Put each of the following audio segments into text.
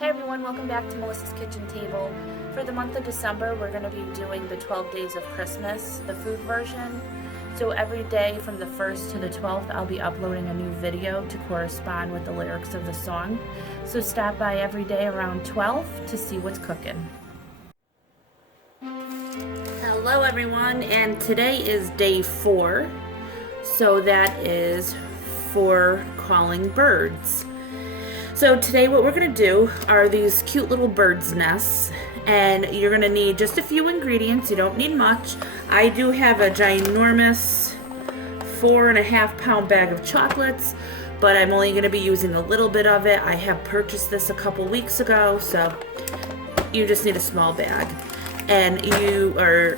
Hi everyone, welcome back to Melissa's Kitchen Table. For the month of December, we're going to be doing the 12 Days of Christmas, the food version. So every day from the 1st to the 12th, I'll be uploading a new video to correspond with the lyrics of the song. So stop by every day around 12 to see what's cooking. Hello everyone, and today is day 4. So that is for calling birds. So today what we're going to do are these cute little bird's nests, and you're going to need just a few ingredients. You don't need much. I do have a ginormous 4.5-pound bag of chocolates, but I'm only going to be using a little bit of it. I have purchased this a couple weeks ago, so you just need a small bag. And you are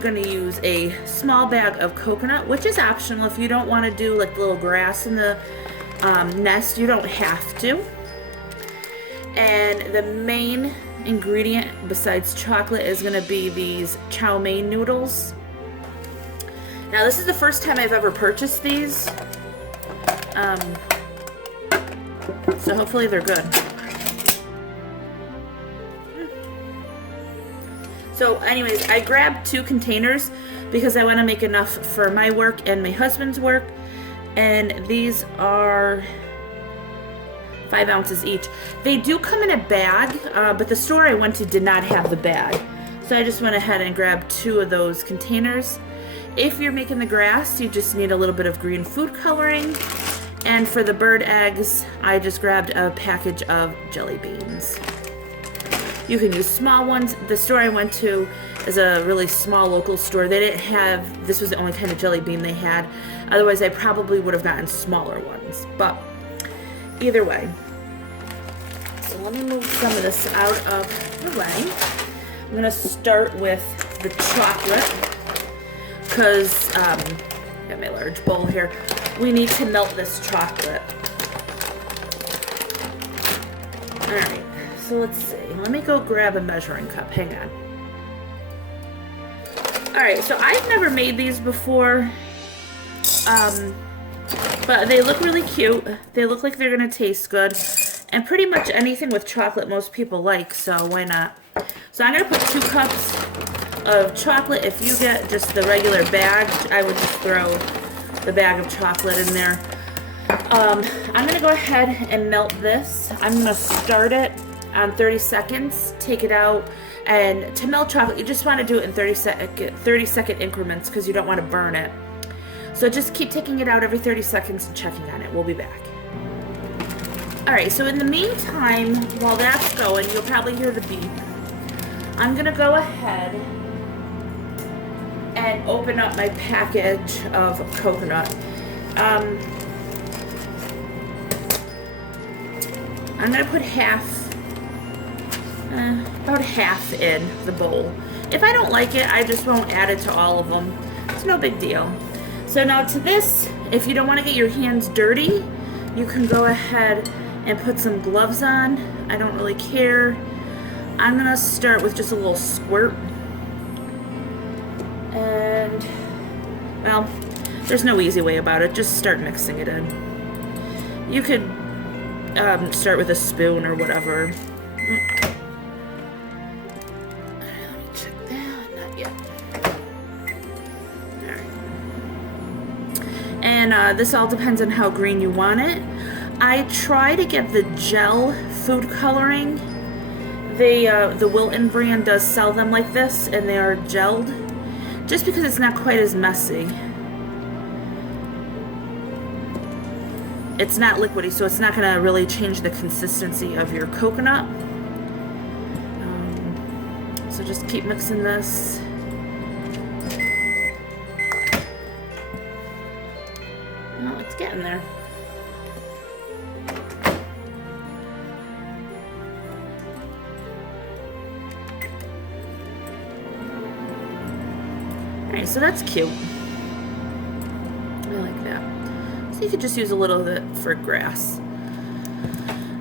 going to use a small bag of coconut, which is optional. If you don't want to do like the little grass in the nest, you don't have to. And the main ingredient besides chocolate is going to be these chow mein noodles. Now this is the first time I've ever purchased these, so hopefully they're good. So anyways, I grabbed 2 containers because I want to make enough for my work and my husband's work. And these are 5 ounces each. They do come in a bag, but the store I went to did not have the bag. So I just went ahead and grabbed 2 of those containers. If you're making the grass, you just need a little bit of green food coloring. And for the bird eggs, I just grabbed a package of jelly beans. You can use small ones. The store I went to is a really small local store. They didn't have, this was the only kind of jelly bean they had. Otherwise, I probably would have gotten smaller ones. But either way. So let me move some of this out of the way. I'm going to start with the chocolate because, got my large bowl here. We need to melt this chocolate. Alright, so let's see. Let me go grab a measuring cup. Hang on. Alright, so I've never made these before. But they look really cute. They look like they're going to taste good. And pretty much anything with chocolate most people like, so why not? So I'm going to put 2 cups of chocolate. If you get just the regular bag, I would just throw the bag of chocolate in there. I'm going to go ahead and melt this. I'm going to start it on 30 seconds, take it out. And to melt chocolate, you just want to do it in 30-second increments because you don't want to burn it. So just keep taking it out every 30 seconds and checking on it. We'll be back. Alright, so in the meantime, while that's going, you'll probably hear the beep. I'm going to go ahead and open up my package of coconut. I'm going to put about half in the bowl. If I don't like it, I just won't add it to all of them. It's no big deal. So now to this, if you don't want to get your hands dirty, you can go ahead and put some gloves on. I don't really care. I'm going to start with just a little squirt. And, well, there's no easy way about it. Just start mixing it in. You could start with a spoon or whatever. Let me check that. Not yet. And this all depends on how green you want it. I try to get the gel food coloring. The Wilton brand does sell them like this, and they are gelled, just because it's not quite as messy. It's not liquidy, so it's not going to really change the consistency of your coconut. So just keep mixing this. Oh, it's getting there. Alright, so that's cute. I like that. So you could just use a little of it for grass.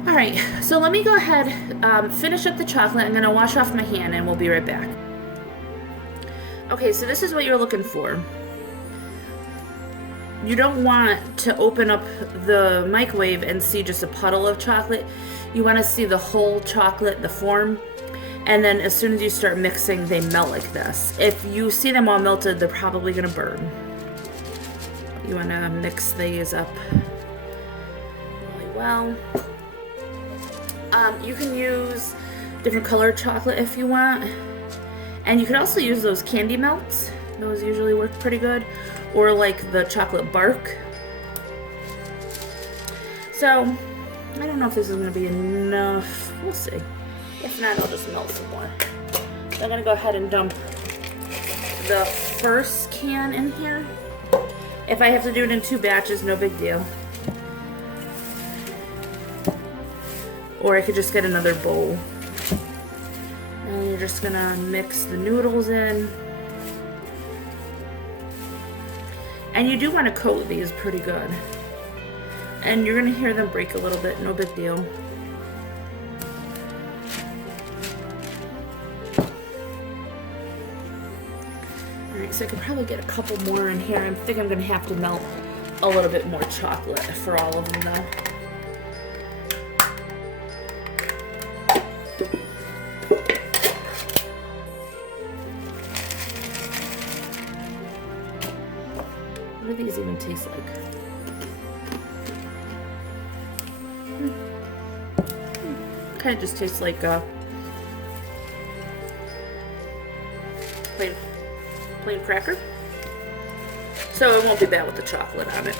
Alright, so let me go ahead, finish up the chocolate. I'm going to wash off my hand and we'll be right back. Okay, so this is what you're looking for. You don't want to open up the microwave and see just a puddle of chocolate. You want to see the whole chocolate, the form, and then as soon as you start mixing, they melt like this. If you see them all melted, they're probably gonna burn. You want to mix these up really well. You can use different colored chocolate if you want. And you can also use those candy melts. Those usually work pretty good. Or like the chocolate bark. So, I don't know if this is going to be enough. We'll see. If not, I'll just melt some more. So I'm going to go ahead and dump the first can in here. If I have to do it in 2 batches, no big deal. Or I could just get another bowl. And you're just gonna mix the noodles in. And you do want to coat these pretty good. And you're gonna hear them break a little bit, no big deal. Alright, so I could probably get a couple more in here. I think I'm gonna have to melt a little bit more chocolate for all of them though. What do these even taste like? Kind of just tastes like plain cracker. So it won't be bad with the chocolate on it.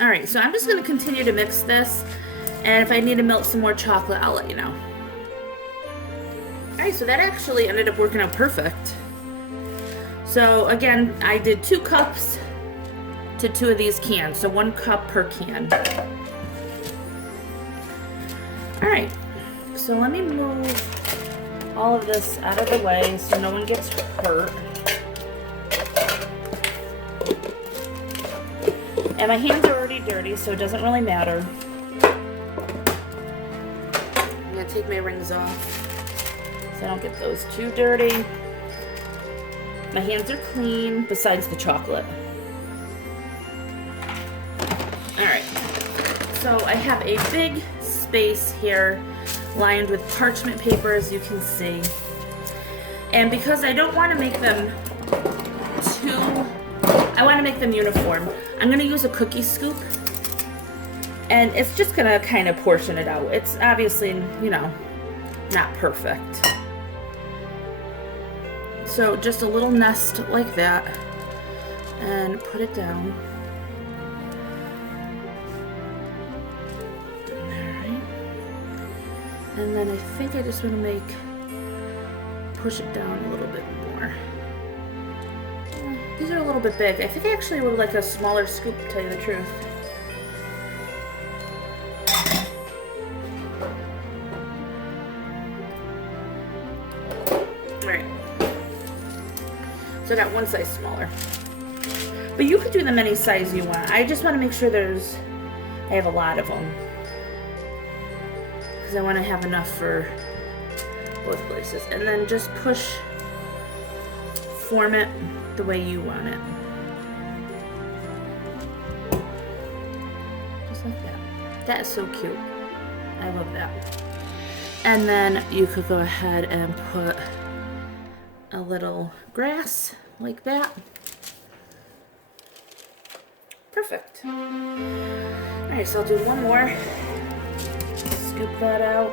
Alright, so I'm just going to continue to mix this, and if I need to melt some more chocolate, I'll let you know. Alright, so that actually ended up working out perfect. So again, I did 2 cups to 2 of these cans, so 1 cup per can. Alright, so let me move all of this out of the way so no one gets hurt. And my hands are already dirty, so it doesn't really matter. I'm gonna take my rings off so I don't get those too dirty. My hands are clean, besides the chocolate. Alright, so I have a big space here lined with parchment paper, as you can see. And because I don't want to make them I want to make them uniform, I'm going to use a cookie scoop, and it's just going to kind of portion it out. It's obviously, you know, not perfect. So just a little nest like that, and put it down. Alright. And then I think I just want to push it down a little bit more. These are a little bit big. I think I actually would like a smaller scoop, to tell you the truth. Alright. So I got 1 size smaller. But you could do them any size you want. I just want to make sure I have a lot of them. Because I want to have enough for both places. And then just form it the way you want it. Just like that. That is so cute. I love that. And then you could go ahead and put a little grass like that. Perfect. Alright, so I'll do one more. Scoop that out.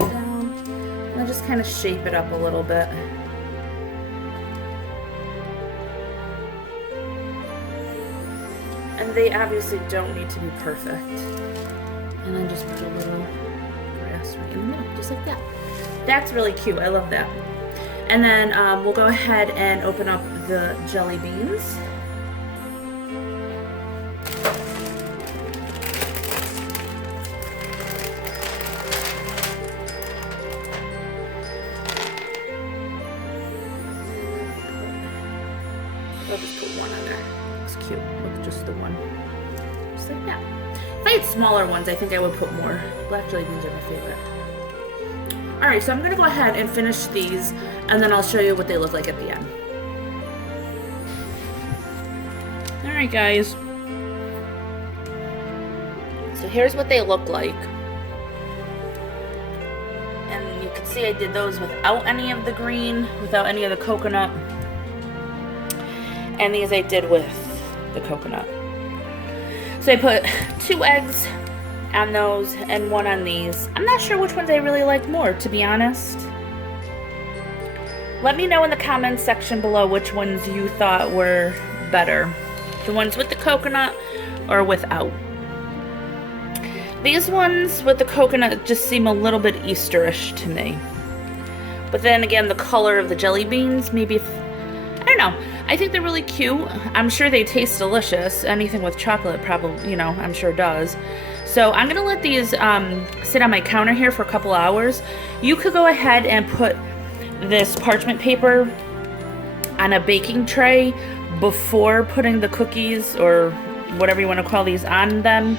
And I'll just kind of shape it up a little bit. And they obviously don't need to be perfect. And then just put a little grass right in the middle, just like that. That's really cute. I love that. And then we'll go ahead and open up the jelly beans. I'll just put 1 on there. just the one. So yeah. If I had smaller ones, I think I would put more. Black jelly beans are my favorite. Alright, so I'm going to go ahead and finish these, and then I'll show you what they look like at the end. Alright guys. So here's what they look like. And you can see I did those without any of the green, without any of the coconut. And these I did with the coconut. So I put 2 eggs on those and 1 on these. I'm not sure which ones I really like more, to be honest. Let me know in the comments section below which ones you thought were better. The ones with the coconut or without. These ones with the coconut just seem a little bit Easterish to me. But then again, the color of the jelly beans, maybe, I don't know. I think they're really cute. I'm sure they taste delicious. Anything with chocolate probably, you know, I'm sure does. So I'm going to let these sit on my counter here for a couple hours. You could go ahead and put this parchment paper on a baking tray before putting the cookies or whatever you want to call these on them,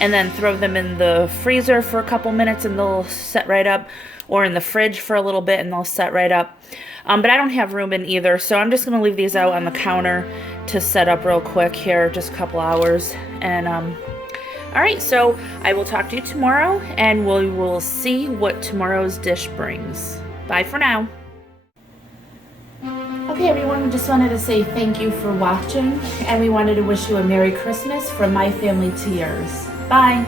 and then throw them in the freezer for a couple minutes and they'll set right up, or in the fridge for a little bit and they'll set right up. But I don't have room in either, so I'm just going to leave these out on the counter to set up real quick here, just a couple hours. And alright, so I will talk to you tomorrow, and we will see what tomorrow's dish brings. Bye for now. Okay everyone, we just wanted to say thank you for watching, and we wanted to wish you a Merry Christmas from my family to yours. Bye!